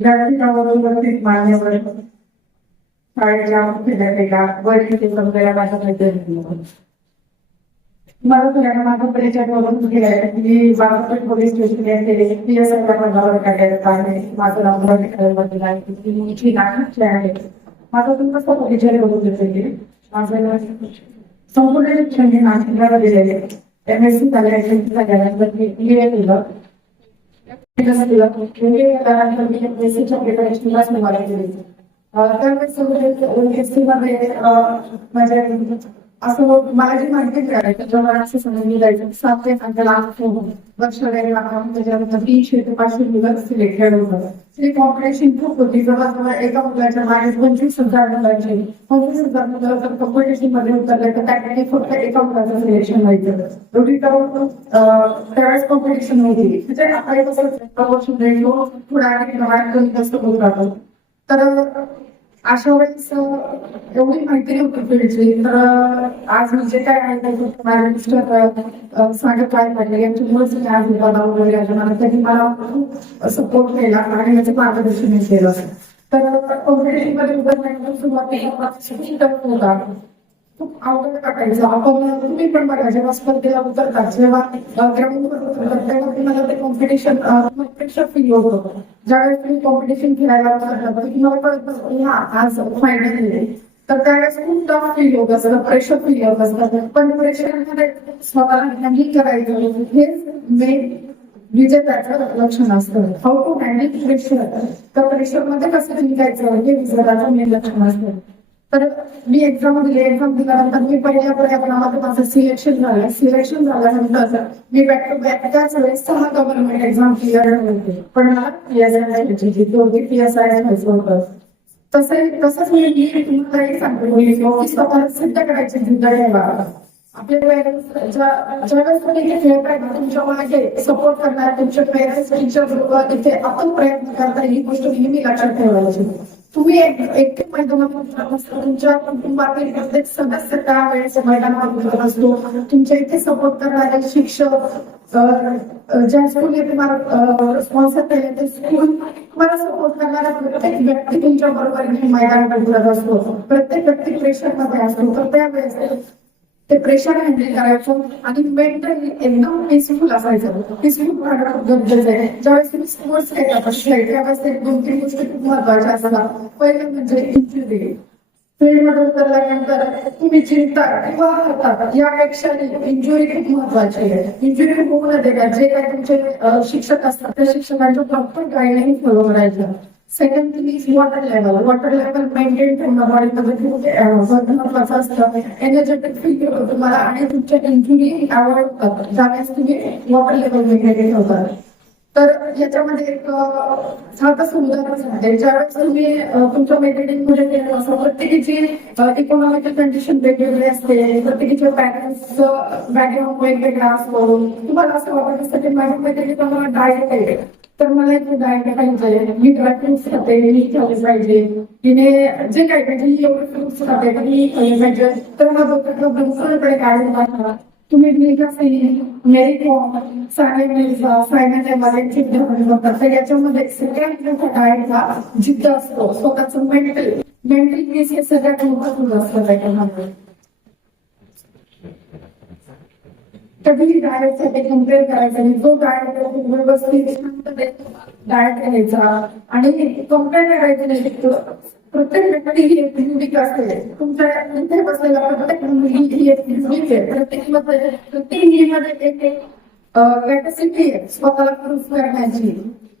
व्यासपीठावरून उपस्थित मान्यवर शाळेच्या विद्यार्थ्याला वैशिष्ट्य समजायला माझा मला सगळ्यांना माझा परिचय करून पोलीस स्टेशन येथे पी एस आय पदावर कार्यरत आहे. माझं नाव आहे. मी नाशिकची आहे. माझा तुम्ही परिचय करून देते. माझं संपूर्ण शिक्षण हे नाशिकला दिलेले एम एस सी झाल्यानंतर मी बी ए केलं. तर माझ्या असं हो, मला जे माहिती मिळाली त्याच्यावर असं समजून जायचं सात ते पंधरा हो, हो, वर्ष वगैरे त्याच्यानंतर तीनशे ते पाचशे मुलं सिलेक्टेड होतं. ते कॉम्पिटिशन खूप होती. जवळजवळ एका मुलाच्या मागे पंचवीस हजार मुलांचे पंचवीस हजार मुलं जर कॉम्पिटिशनमध्ये उतरले तर त्यापैकी फक्त एका मुलाचं सिलेक्शन व्हायचं. एवढी करून त्यावेळेस कॉम्पिटिशन होती. म्हणजे आता कसं प्रमोशन थोडा आणि वाढ कमी जास्त होत राहतो. तर अशा वेळेस एवढी माहिती नव्हती फिल्डची तर आज म्हणजे काय आहे ते मिस्टर सांगत काय पडले यांच्यामुळेच मी आज पदावर वगैरे आले मला त्यांनी मला खूप सपोर्ट केला आणि माझं मार्गदर्शन केलं. तर कॉम्पिटिशनमध्ये उतरण्यानंतर सुरुवातीला खूप टफ होता. खूप अवघड टाकायचं आपण तुम्ही पण बघा जेव्हा स्पर्धेला उतरतात जेव्हा ग्राउंडवर उतरतात तेव्हा तुम्हाला ते कॉम्पिटिशन प्रेशर फील होत होतं. ज्यावेळेस तुम्ही कॉम्पिटिशन खेळायला उतरतात तर तुम्हाला हा आज फायनल आहे. तर त्यावेळेस खूप टफ फील होत असतं प्रेशर फील होत असतं. पण प्रेशरमध्ये स्वतःला हँडल करायचं हेच मेन विजेत्याचं लक्षण असतं. हाऊ टू हँडल प्रेशर तर प्रेशरमध्ये कसं जिंकायचं? हे विजेत्याचं मेन लक्षण असतं. तर मी एक्झाम दिली एक्झाम दिल्यानंतर मी पहिल्या प्रयत्नामध्ये माझं सिलेक्शन झालं. सिलेक्शन झाल्यानंतर मी बॅक टू बॅक त्याच वेळेस सहा गव्हर्नमेंट एक्झाम क्लिअर होते. पण मला पी एस आय दोन्ही पी एस आय होतं. तसे तसंच मी मी तुम्हाला एक सांगतो. की सिद्ध करायची जिद्द ठेवा आपल्या पेरेंट्स ज्या ज्यावेळेस तुम्ही इथे खेळत आहे ना तुमच्या मागे सपोर्ट करणार तुमचे पेरेंट्स टीचर लोक इथे आपण प्रयत्न करता ही गोष्ट नेहमी लक्षात ठेवायची. तुम्ही एक एकटे तुमच्या कुटुंबातील प्रत्येक सदस्य त्यावेळेस मैदानावर जात असतो. तुमच्या इथे सपोर्ट करणारे शिक्षक ज्या स्कूलने तुम्हाला स्पॉन्सर केले ते स्कूल तुम्हाला सपोर्ट करणारा प्रत्येक व्यक्ती तुमच्या बरोबर मैदानावर फिरत असतो. प्रत्येक व्यक्ती प्रेशरमध्ये असतो. तर त्यावेळेस ते प्रेशर हँडल करायचं आणि मेंटली एकदम पीसफुल असायचं. पीसफुल राहणं खूप गरजेचं आहे. ज्यावेळेस तुम्ही स्पोर्ट्स खेळता कसलाही त्यावेळेस ते दोन तीन गोष्टी खूप महत्त्वाच्या असतात. पहिलं म्हणजे इंजुरी फील्डमध्ये उतरल्यानंतर तुम्ही चिंता किंवा हरता यापेक्षा इंजुरी खूप महत्वाची आहे. इंजुरी होऊ नये का? जे काही तुमचे शिक्षक असतात त्या शिक्षकांच्या प्रॉपर गाईडलाईन फॉलो करायचं. Second thing is water level water level maintain ठेवणं बॉडीमध्ये खूप महत्वाचं असतं एनर्जेटिक फील होतं तुम्हाला आणि तुमच्या इंजुरी अवॉइड होतात ज्यावेळेस तुम्ही वॉटर लेवल वेगवेगळे ठेवतात तर याच्यामध्ये एक अं, साधं उदाहरण सांगते. ज्यावेळेस तुम्ही तुमचं तुमच्या मेडिटेटिंगमध्ये केलं असतं प्रत्येकीची इकॉनॉमिकल कंडिशन वेगवेगळी असते. प्रत्येकीच्या पॅटर्न्स बॅकग्राऊंड वेगवेगळा असतो. तुम्हाला असं वाटत असतं की मॅडम मैत्रिणीचा मला डाएट आहे. तर मला एक डाएट पाहिजे मी ड्रायफ्रुट्स खाते मी खाल्ले पाहिजे. तिने जे काही पाहिजे एवढे फ्रुट्स खाते तर मी खाल्ले पाहिजे. तर मला डॉक्टर दुसरीकडे काढून होणार तुम्ही मिल्का सिंग मेरी कॉम साने मिर्झा सायना नेहवाल जिद्द बघतात. तर याच्यामध्ये सगळ्यात मोठा डाएटचा जिद्द असतो. स्वतःचं मेंटल मेंटल पीस हे सगळ्यात महत्वाचं असतं त्याच्यामध्ये. कधीही डायटसाठी कंपेअर करायचा नाही. जो डायट व्यवस्थित डायट घ्यायचा आणि कंपेअर करायचं नाही प्रत्येक व्यक्ती ही एक युनिक असते. तुमच्या इथे बसलेला प्रत्येक मुलगी ही एक युनिक आहे. प्रत्येकमध्ये प्रत्येक मुलीमध्ये एक एक कॅपॅसिटी आहे स्वतःला प्रूफ करण्याची.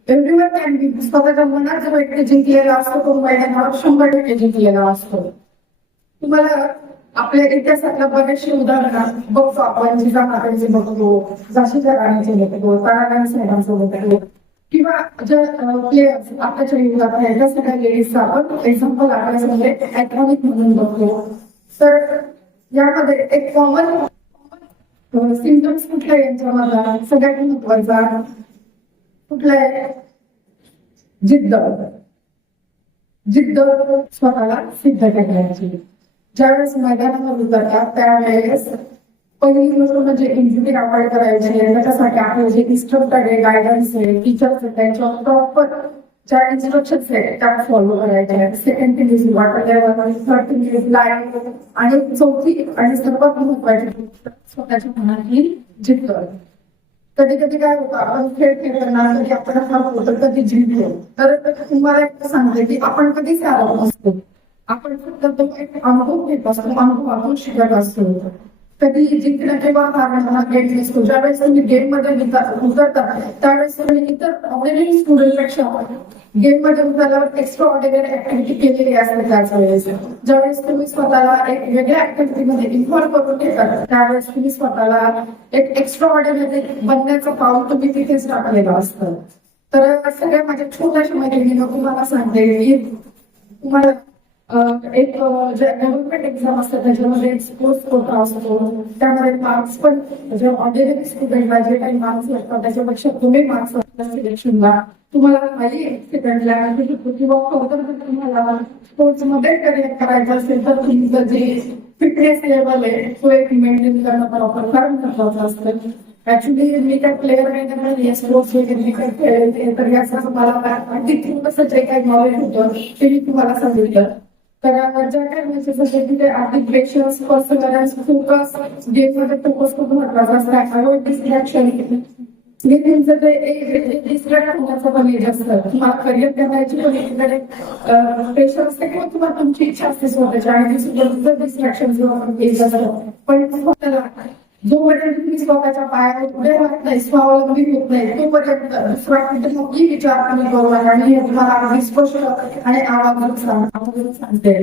एव्हरीवन कॅन बी स्वतःच्या मनात जो व्यक्ती जिंकलेला असतो तो महिन्यात शंभर टक्के जिंकलेला असतो. तुम्हाला आपल्या इतिहासातल्या बरेचसे उदाहरण बघतो आपण जिजा मातांचे बघतो झाशीच्या राणीचे बघतो ताराबाई साहेबांचं बघतो. किंवा ज्या प्लेयर्स आताच्या युगात आहे त्या सगळ्या लेडीजचा आपण एक्झाम्पल आपल्यासमोर ऍटॉमिक म्हणून बघतो. तर यामध्ये एक कॉमन सिमटम्स कुठल्या यांच्यामधला सगळ्यात महत्त्वाचा कुठला आहे? जिद्द. जिद्द स्वतःला सिद्ध करण्याची. ज्यावेळेस मैदानावर उतरतात त्यावेळेस पहिली गोष्ट म्हणजे इंजिनिअर अवॉइड करायची. त्याच्यासाठी आपले जे इन्स्ट्रक्टर आहे गायडन्स आहे टीचर्स आहेत त्यांच्यावर प्रॉपर ज्या इन्स्ट्रक्शन्स आहेत त्या फॉलो करायच्या second thing is water level third thing is light आणि चौथी आणि सर्वात महत्वाची गोष्ट स्वतःच्या मनातली जिद्द. कधी कधी काय होतं आपण खेळ खेळताना कधी आपण हा तर कधी जिंकतो तर तुम्हाला एकदा सांगते की आपण कधीच हरत नसतो. आपण फक्त तो एक अनुभव घेत असतो. अनुभवातून शिकत असतो. कधी जिंकणं किंवा हारणं हा गेम नसतो. ज्यावेळेस तुम्ही गेममध्ये उतरता त्यावेळेस तुम्ही इतर ऑर्डिनरी स्टुडंटपेक्षा गेममध्ये उतरल्यावर एक्स्ट्रा ऑर्डिनरी ऍक्टिव्हिटी केलेली असते त्याच वेळेस ज्यावेळेस तुम्ही स्वतःला एक वेगळ्या ऍक्टिव्हिटी मध्ये इन्व्हॉल्व करून घेतात त्यावेळेस तुम्ही स्वतःला एक एक्स्ट्रा ऑर्डिनरी बनण्याचं पाऊल तुम्ही तिथेच टाकलेलं असतं. तर सगळ्या माझ्या छोट्याशा मैत्रिणीनं तुम्हाला सांगते की तुम्हाला एक जे गव्हर्नमेंट एक्झाम असतात त्याच्यामध्ये एक्सपोज कोटा असतो. त्यामध्ये मार्क्स पण जे ऑर्डिनरी स्टुडंटला जे काही मार्क्स लागतात त्याच्यापेक्षा कमी मार्क्स असतात सिलेक्शनला तुम्हाला काही स्टुडंटला किंवा फर्दर जर तुम्हाला स्पोर्ट्समध्ये करिअर करायचं असेल तर तुमचं जे फिटनेस लेवल आहे तो एक मेंटेन करणं प्रॉपर कारण महत्वाचं असतं. ऍक्च्युली मी काय प्लेअर नाही स्पोर्ट्स वगैरे करते तर याचा मला अगदी कसं जे काही नॉलेज होतं ते मी तुम्हाला सांगितलं. तर ज्या काही गोष्टी असतात तिथे आर्थिक पेशन्स पर्सनलन्स फोकस गेममध्ये फोकस खूप महत्त्वाचा असतं. अवॉइड डिस्ट्रॅक्शन हे तुमचं ते एक डिस्ट्रॅक्ट होण्याचं पण एज असतं तुम्हाला करिअर करायची पण एकीकडे प्रेशर असते किंवा तुम्हाला तुमची इच्छा असते स्वतःची. आणि ती सुद्धा तुमचं डिस्ट्रॅक्शन एज असतं पण जोपर्यंत तुम्ही स्वतःच्या पायावर उभे राहत नाही स्वावलंबी होत नाही तोपर्यंत दुसरा कुठलाही म्हणजे विचार तुम्ही करू नका आणि तुम्हाला अगदी स्पष्ट आणि आवाजात सांगते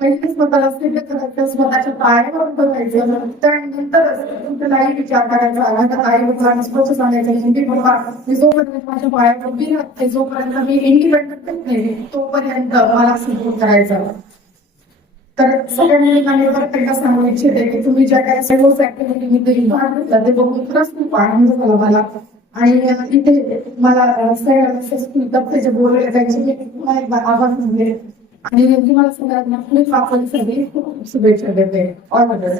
पहिले स्वतःला सिद्ध करायचं स्वतःच्या पायावर बघायचं त्यानंतरच कुठलाही विचार करायचा आला तर काही लोकांना स्पष्ट सांगायचं हिंदी बाबा मी जोपर्यंत माझ्या पायावर उभी राहते जोपर्यंत मी इंडिपेंडंट नाही तोपर्यंत मला सिद्ध करायचा तर सगळ्यांनी आणि प्रत्येकाला सांगू इच्छिते की तुम्ही ज्या काही सर्वच ऍक्टिव्हिटी मी भाग घेतला ते बघून खरंच खूप आनंद झाला मला. आणि इथे मला सक्सेसफुल जे बोलले त्यांचे मी तुम्हाला एकदा आभार म्हणले आणि तुम्हाला सगळ्यांना खूप आपण सगळी खूप शुभेच्छा देते. All order